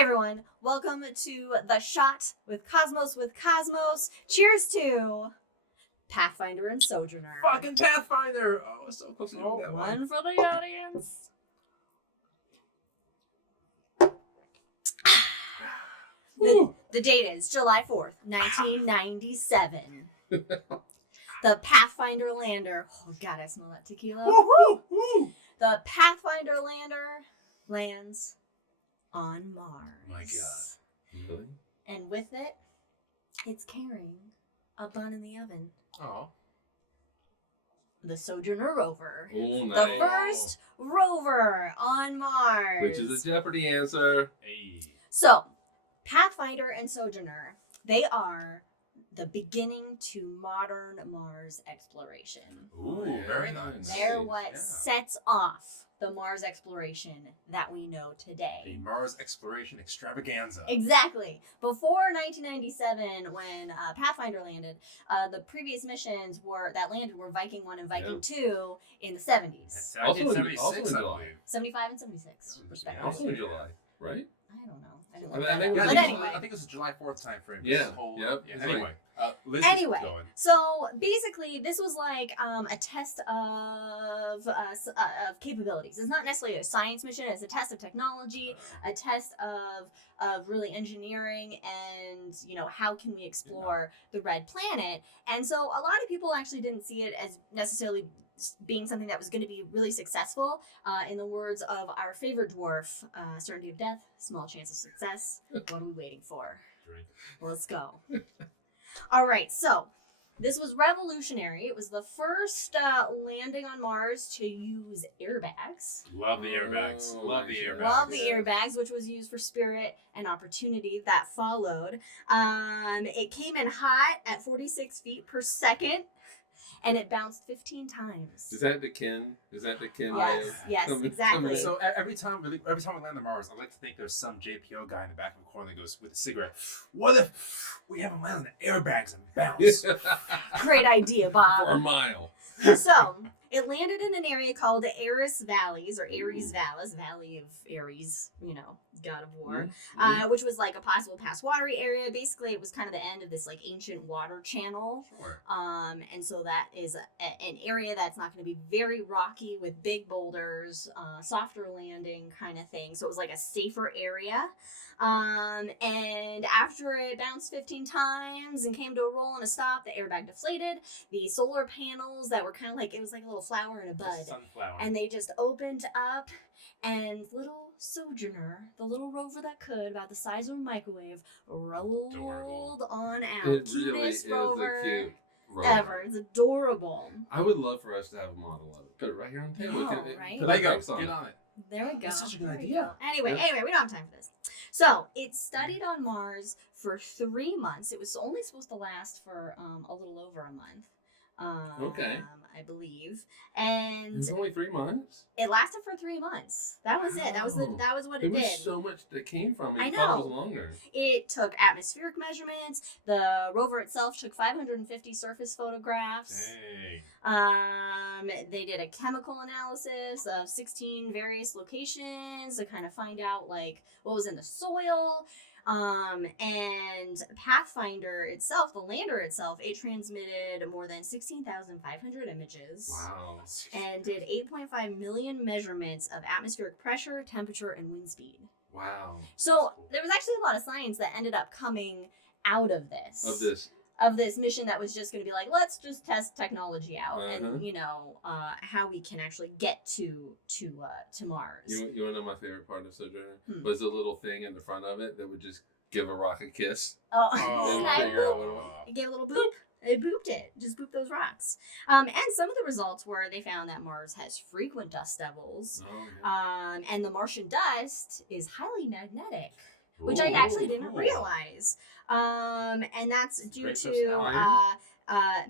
Hey everyone, welcome to The Shot with Cosmos. Cheers to Pathfinder and Sojourner. Fucking Pathfinder! Oh, it's so close to doing that one for the audience. The date is July 4th, 1997. The Pathfinder Lander. Oh god, I smell that tequila. Woo! The Pathfinder Lander lands on Mars. My god. Really? And with it, it's carrying a bun in the oven. Oh. The Sojourner Rover. Oh, nice. The first rover on Mars. Which is a Jeopardy answer. Hey. So, Pathfinder and Sojourner, they are the beginning to modern Mars exploration. Ooh, very nice. They're what sets off the Mars exploration that we know today. A Mars exploration extravaganza. Exactly. Before 1997, when Pathfinder landed, the previous missions that landed were Viking 1 and Viking 2 in the 70s. Also in 76, July. I believe. 75 and 76, respectively. Also in July, right? I don't know. I didn't I look mean, I that think up. it was- But anyway. I think this is July 4th time frame. Yeah. This whole, Yep. yeah. It's Anyway. Liz Anyway, is going. so basically, this was like a test of capabilities. It's not necessarily a science mission. It's a test of technology, a test of really engineering, and how can we explore the red planet. And so a lot of people actually didn't see it as necessarily being something that was going to be really successful. In the words of our favorite dwarf, certainty of death, small chance of success. What are we waiting for? Drink. Let's go. All right, so this was revolutionary. It was the first landing on Mars to use airbags. Love the airbags. Oh, Love the nice. airbags. Love the airbags, which was used for Spirit and Opportunity that followed. It came in hot at 46 feet per second, and it bounced 15 times. Is that the Ken? Is that the Ken? Yes, way of yes, coming- exactly. coming- So every time we land on Mars, I like to think there's some JPO guy in the back of the corner that goes with a cigarette. What if we have him land on the airbags and bounce? Great idea, Bob. For a mile. So, it landed in an area called Ares Valleys, or Ares Valles, Valley of Ares, god of war, which was like a possible past watery area. Basically, it was kind of the end of this like ancient water channel. Sure. And so that is an area that's not going to be very rocky with big boulders, softer landing kind of thing. So it was like a safer area. And after it bounced 15 times and came to a roll and a stop, the airbag deflated. The solar panels that were kind of like, it was like a little flower and a bud. Sunflower. And they just opened up, and little Sojourner, the little rover that could, about the size of a microwave, rolled Adorable. on out. It Cutest really is rover a cute rover. ever. It's adorable. I would love for us to have a model of it. Put it right here on the table. No, Put right? put There you go. grapes on Get it. on it. There we go. That's such a good There we idea. go. Anyway, we don't have time for this. So, it studied on Mars for 3 months. It was only supposed to last for a little over a month. Okay. I believe. And It's only 3 months. it lasted for 3 months. That was it. That was Wow. that was what There it was did. so much that came from it. I I thought it know. was longer. It took atmospheric measurements. The rover itself took 550 surface photographs. Dang. They did a chemical analysis of 16 various locations to kind of find out like what was in the soil. And Pathfinder itself, the lander itself, it transmitted more than 16,500 images. Wow. And did 8.5 million measurements of atmospheric pressure, temperature, and wind speed. Wow. So there was actually a lot of science that ended up coming out of this. Of this mission that was just going to be like, let's just test technology out and how we can actually get to Mars. You want to know my favorite part of Sojourner? Hmm. Was the little thing in the front of it that would just give a rock a kiss. Oh, Oh, I figure out booped. what It gave a little boop. It booped it. Just booped those rocks. And some of the results were they found that Mars has frequent dust devils. Oh, yeah. And the Martian dust is highly magnetic, which Ooh, I actually didn't cool. realize. And that's due Great to source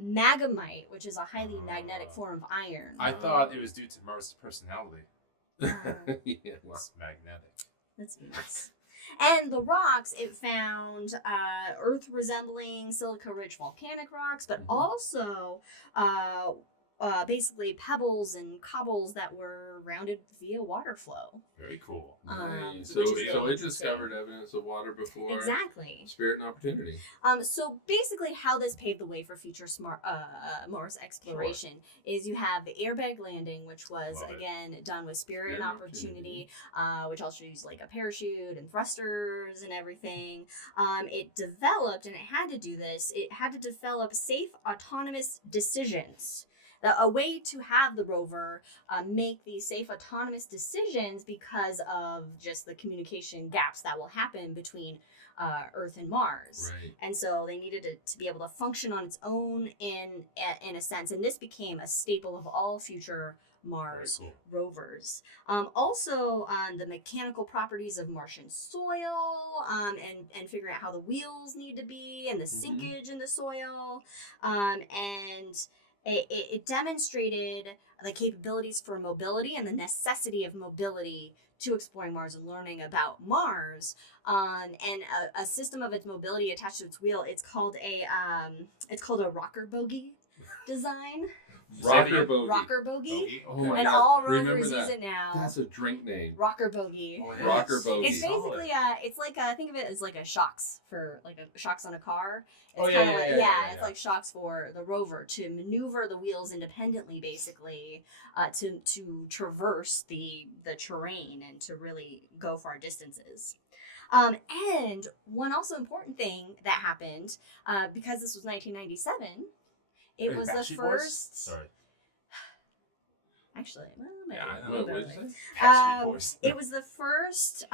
magamite, which is a highly magnetic form of iron. I thought it was due to Mars' personality. Yeah. It's magnetic. That's nice. And the rocks, it found Earth-resembling silica-rich volcanic rocks, but also basically pebbles and cobbles that were rounded via water flow. Very cool. Nice. Which So is it really discovered evidence of water before Exactly. Spirit and Opportunity. So basically, how this paved the way for future Mars exploration is you have the airbag landing, which was Love it. again done with Spirit and Spirit and Opportunity, which also used like a parachute and thrusters and everything. It developed, and it had to do this. It had to develop safe, autonomous decisions. A way to have the rover make these safe, autonomous decisions because of just the communication gaps that will happen between Earth and Mars. Right. And so they needed it to be able to function on its own in a sense. And this became a staple of all future Mars Very rovers. Also on the mechanical properties of Martian soil, and figuring out how the wheels need to be and the sinkage in the soil. And it demonstrated the capabilities for mobility and the necessity of mobility to exploring Mars and learning about Mars. And a system of its mobility attached to its wheel. It's called a rocker bogie design. Rocker Bogey. Rocker bogie. Oh my And God. all Remember rovers use that. it now. That's a drink name. Rocker bogie. Oh, Rocker Bogey. It's basically it's like think of it as like a shocks for like a shocks on a car. It's Oh, yeah, kind of yeah, like yeah. it's like shocks for the rover to maneuver the wheels independently, basically, to traverse the terrain and to really go far distances. And one also important thing that happened, because this was 1997, it was the Backstreet Boys? first. Sorry. Actually, well, maybe Yeah, I a know. little What bit did you early. say? Backstreet Boys. It was the first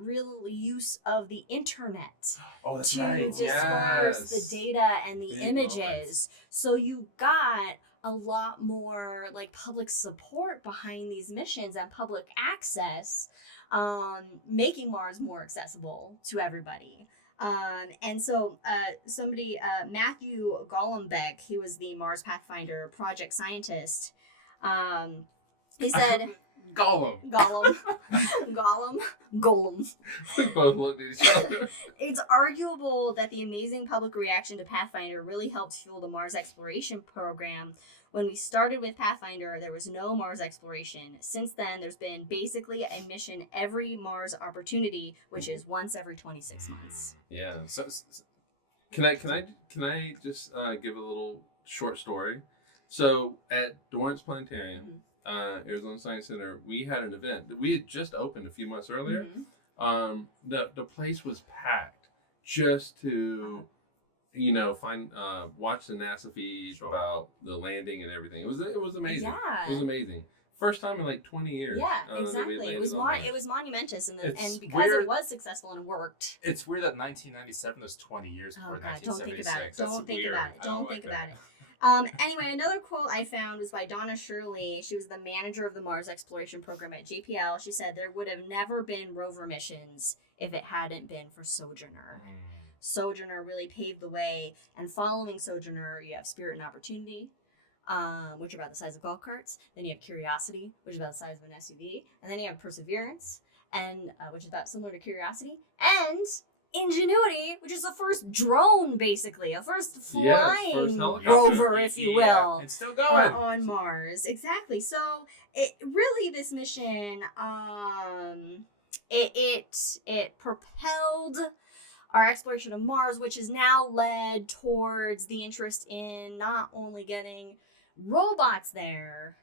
real use of the internet Oh, that's to right. disperse Yes. the data and the Big images. moments. So you got a lot more like public support behind these missions and public access, making Mars more accessible to everybody. And so Matthew Golombek, he was the Mars Pathfinder project scientist. He said, Gollum. Golem. We both looked at each other. It's arguable that the amazing public reaction to Pathfinder really helped fuel the Mars exploration program. When we started with Pathfinder, there was no Mars exploration. Since then, there's been basically a mission every Mars opportunity, which is once every 26 months. Yeah. So, can I just give a little short story? So at Dorrance Planetarium, Arizona Science Center, we had an event that we had just opened a few months earlier. The place was packed just to watch the NASA feed about the landing and everything. It was amazing. Yeah. It was amazing. First time in like 20 years. Yeah, that we exactly. It landed was on Mars. it was monumentous, and It's because weird. it was successful and worked. It's weird that 1997 was 20 years Oh before God, don't think 1976. about it. That's Don't think weird. about it. I don't Don't like think that. about it. Anyway, another quote I found was by Donna Shirley. She was the manager of the Mars exploration program at JPL. She said there would have never been rover missions if it hadn't been for Sojourner. Sojourner really paved the way, and following Sojourner, you have Spirit and Opportunity, which are about the size of golf carts. Then you have Curiosity, which is about the size of an SUV, and then you have Perseverance, and which is about similar to Curiosity, and Ingenuity, which is the first drone, basically, a first flying first helicopter. rover, if you will, It's still going. on Mars. Exactly. So it really, this mission, it propelled our exploration of Mars, which has now led towards the interest in not only getting robots there,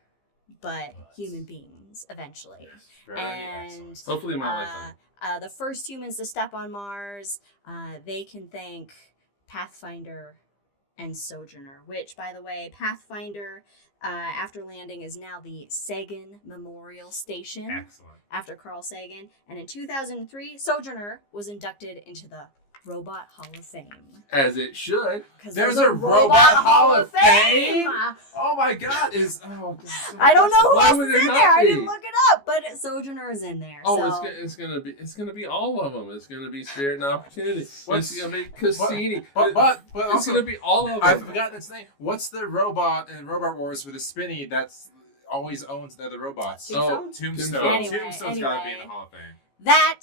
but human beings eventually. Very And excellent. Hopefully in my lifetime. the first humans to step on Mars, they can thank Pathfinder and Sojourner, which, by the way, Pathfinder, after landing, is now the Sagan Memorial Station Excellent. after Carl Sagan. And in 2003, Sojourner was inducted into the Robot Hall of Fame. As it should. Because There's a Robot Hall of Fame? Oh my God! I don't know who Why else would is there in not there. I be? didn't look it up, but Sojourner is in there. Oh, so. it's gonna be all of them. It's gonna be Spirit and Opportunity. What's- It's gonna be Cassini. But it's also, gonna be all of them. I've forgotten its name. What's the robot in Robot Wars with the spinny that's always owns the other robots? Tombstone? Tombstone. Anyway, Tombstone's gotta be in the Hall of Fame. That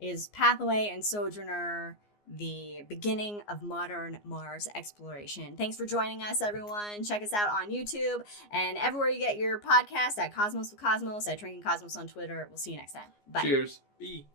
is Pathway and Sojourner the beginning of modern Mars exploration. Thanks for joining us, everyone. Check us out on YouTube and everywhere you get your podcast, at Cosmos with Cosmos, at Drinking Cosmos on Twitter. We'll see you next time. Bye. Cheers. B.